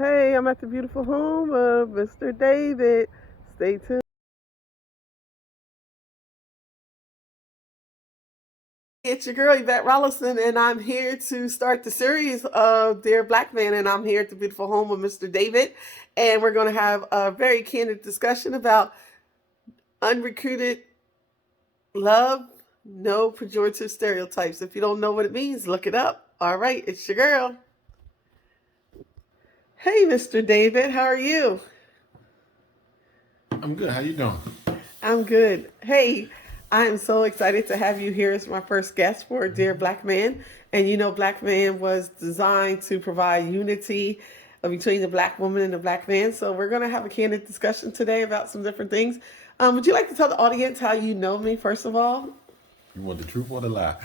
Hey, I'm at the beautiful home of Mr. David. Stay tuned. It's your girl, Yvette Rawlison, and I'm here to start the series of Dear Black Man, and I'm here at the beautiful home of Mr. David, and we're going to have a very candid discussion about unrecruited love, no pejorative stereotypes. If you don't know what it means, look it up. All right, it's your girl. Hey, Mr. David, how are you? I'm good. How you doing? I'm good. Hey, I am so excited to have you here as my first guest for Dear Black Man. And you know, Black Man was designed to provide unity between the black woman and the black man. So we're going to have a candid discussion today about some different things. Would you like to tell the audience how you know me, first of all? You want the truth or the lie?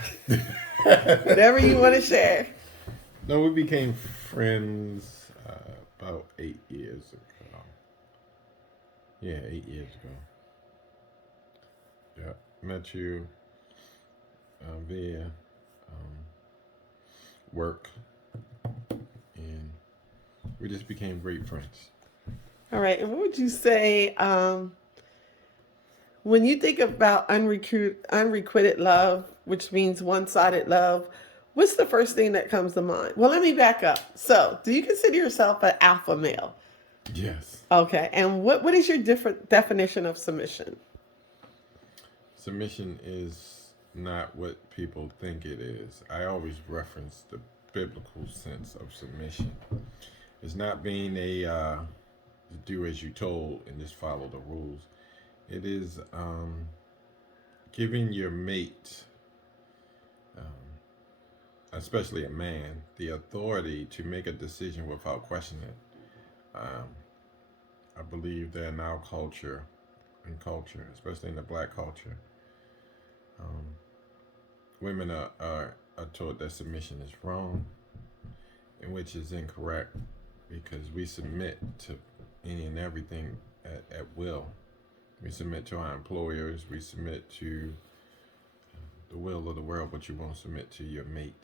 Whatever you want to share. No, we became friends about 8 years ago. Yeah, 8 years ago. Yeah, met you via work, and we just became great friends. All right. And what would you say when you think about unrequited love, which means one-sided love? What's the first thing that comes to mind? Well, let me back up. So, do you consider yourself an alpha male? Yes. Okay. And what is your different definition of submission? Submission is not what people think it is. I always reference the biblical sense of submission. It's not being a do as you told and just follow the rules. It is giving your mate, um, especially a man, the authority to make a decision without questioning it. I believe that in our culture, especially in the black culture, um, women are taught that submission is wrong, and which is incorrect because we submit to any and everything at will. We submit to our employers. We submit to the will of the world, but you won't submit to your mate.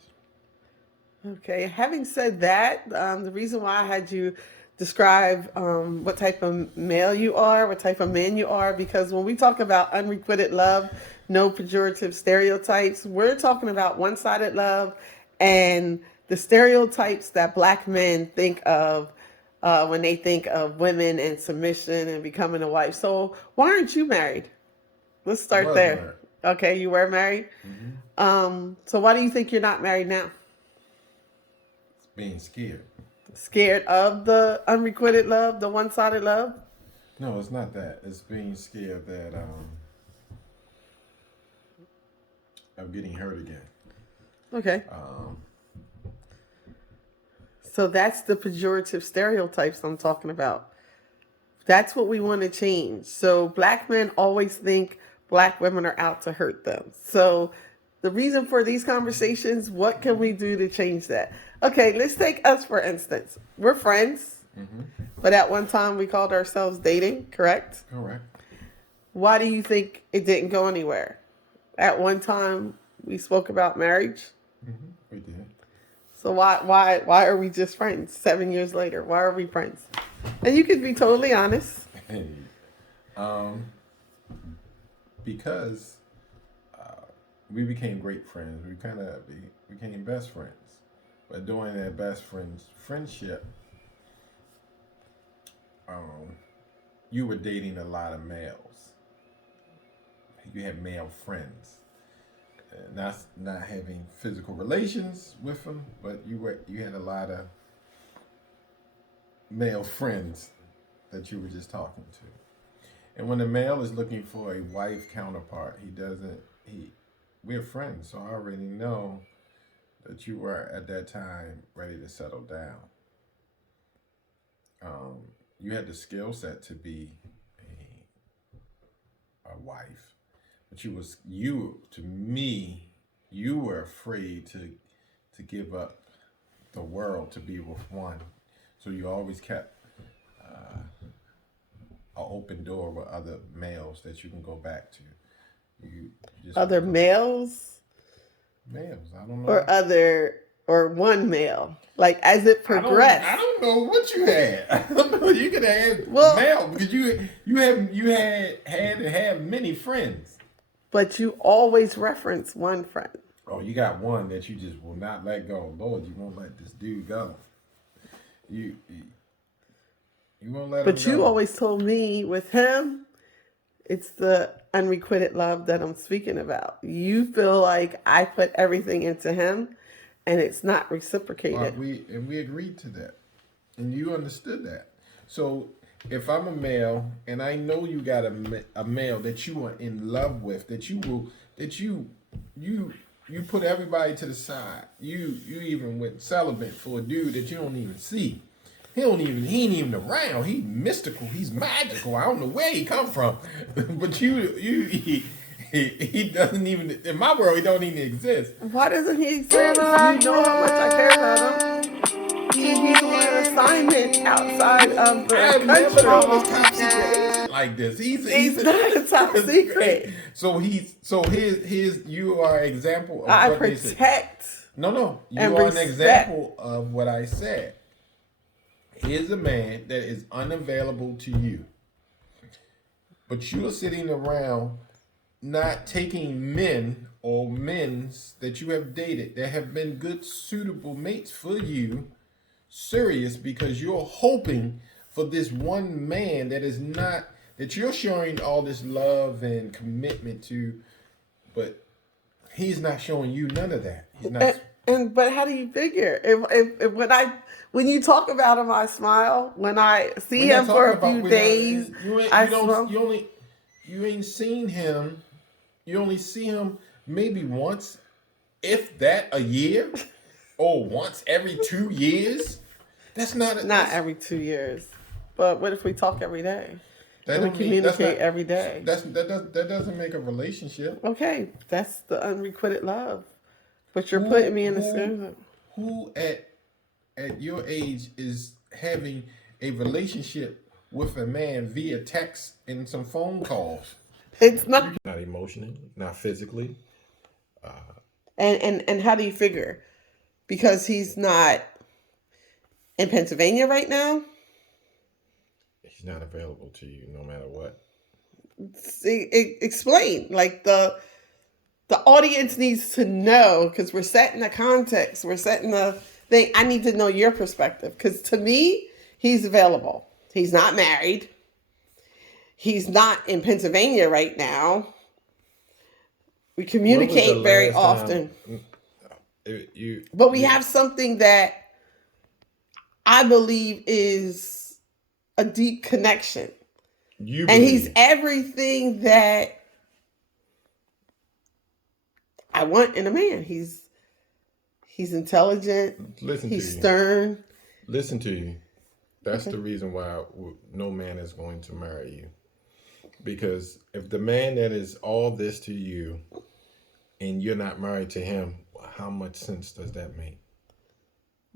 Okay. Having said that, the reason why I had you describe what type of male you are, what type of man you are, because when we talk about unrequited love, no pejorative stereotypes, we're talking about one-sided love and the stereotypes that black men think of when they think of women and submission and becoming a wife. So why aren't you married? Let's I start was there. married. Okay, you were married. Mm-hmm. So why do you think you're not married now? Being scared. Scared of the unrequited love, the one-sided love? No, it's not that. It's being scared that of getting hurt again. Okay. Um, So that's the pejorative stereotypes I'm talking about. That's what we want to change. So black men always think black women are out to hurt them. So the reason for these conversations, what can we do to change that? Okay, let's take us for instance. We're friends, mm-hmm. but at one time we called ourselves dating, correct? Correct. Why do you think it didn't go anywhere? At one time we spoke about marriage. Mm-hmm. We did. So why are we just friends 7 years later? Why are we friends? And you can be totally honest. Hey, um, because we became great friends. We kind of became best friends. But during that friendship, um, you were dating a lot of males. You had male friends. Not having physical relations with them, but you had a lot of male friends that you were just talking to. And when the male is looking for a wife counterpart, he doesn't. We're friends, so I already know that you were at that time ready to settle down. Um, you had the skill set to be a wife, but you to me, you were afraid to give up the world to be with one, so you always kept an open door with other males that you can go back to. You just Other males males. I don't know. or other. or one male? Like as it progressed. I don't know what you had. I don't know. You could have had male because you had to have many friends. But you always reference one friend. Oh, you got one that you just will not let go. Lord, you won't let this dude go. You won't let him go. But you always told me with him, it's the unrequited love that I'm speaking about. You feel like I put everything into him and it's not reciprocated. We agreed to that. And you understood that. So if I'm a male and I know you got a male that you are in love with, that you put everybody to the side. You even went celibate for a dude that you don't even see. He ain't even around. He's mystical. He's magical. I don't know where he come from, but he doesn't even, in my world, he don't even exist. Why doesn't he exist? You know how much I care about him. He's on an assignment outside of the country. Like this, he's not a top secret. So here's you are an example of I what protect. No, you are an example of what I said. Here's a man that is unavailable to you, but you're sitting around not taking men or men's that you have dated that have been good, suitable mates for you serious because you're hoping for this one man that is not, that you're showing all this love and commitment to, but he's not showing you none of that. He's not. But how do you figure? If when you talk about him, I smile. When I see him for a few days, I smile. You ain't seen him. You only see him maybe once, if that, a year, or once every 2 years. That's not every 2 years. But what if we talk every day? We communicate every day. That doesn't make a relationship. Okay, that's the unrequited love. But you're putting me in the center. Who at your age is having a relationship with a man via text and some phone calls? It's not emotionally, not physically. And how do you figure? Because he's not in Pennsylvania right now. He's not available to you no matter what. Explain. Like the audience needs to know, because we're setting the context. We're setting the thing. I need to know your perspective, because to me, he's available. He's not married. He's not in Pennsylvania right now. We communicate very often. But we have something that I believe is a deep connection. And he's everything that I want in a man. He's intelligent. He's stern. Listen to you. That's the reason why no man is going to marry you. Because if the man that is all this to you and you're not married to him, how much sense does that make?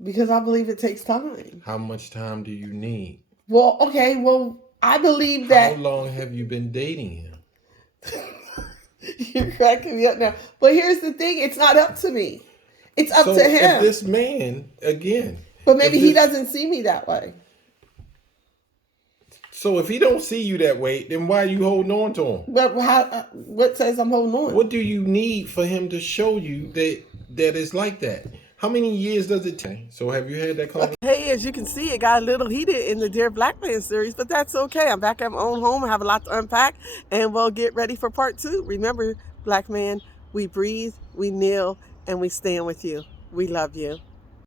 Because I believe it takes time. How much time do you need? Well, okay. Well, I believe that. How long have you been dating him? You're cracking me up now. But here's the thing. It's not up to me. It's up to him. If this man, again. But maybe he doesn't see me that way. So if he don't see you that way, then why are you holding on to him? But what says I'm holding on? What do you need for him to show you that it's like that? How many years does it take? So have you had that conversation? Hey, as you can see, it got a little heated in the Dear Black Man series, but that's okay. I'm back at my own home. I have a lot to unpack, and we'll get ready for part 2. Remember, Black man, we breathe, we kneel, and we stand with you. We love you.